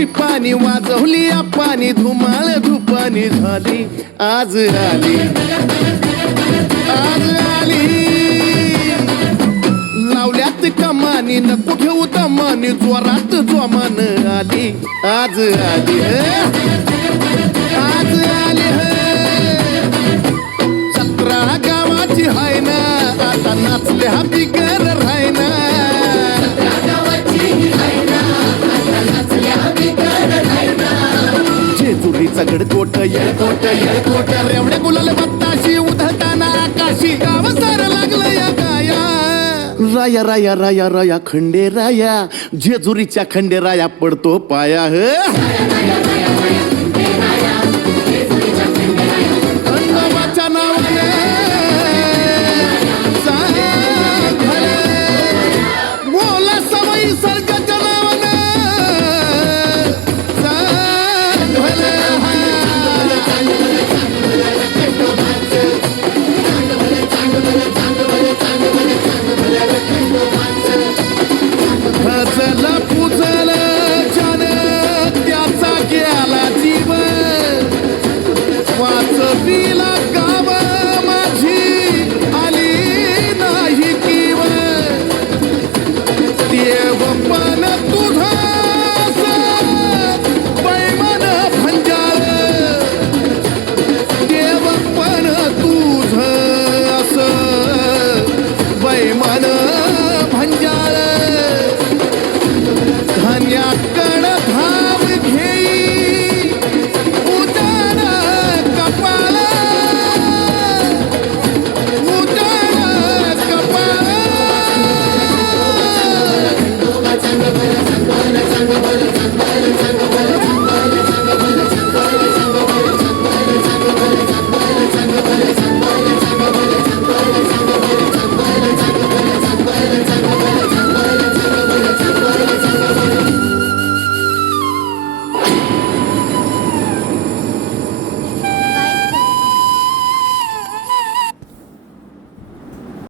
पिपानी वाजवली आपानी धुमाळ धुपानी झाली आज आली आज आली लावल्यात कमानी नको घेऊ तमानी जोरात जोमान आली आज आली आज आली 17 गावाची हाय ना आता नाचल्या बिगर राय ना जेजुरीचा गडकोट येळकोट येळकोट रेवड्या गुलाल बत्ताशी उधळताना आकाशी गाव सार लागलं या गाया राया राया राया राया खंडे राया जेजुरीच्या खंडे राया पडतो पाया खंडोबाच्या नावाने बोला सवयी सर्जाच्या नावाने चला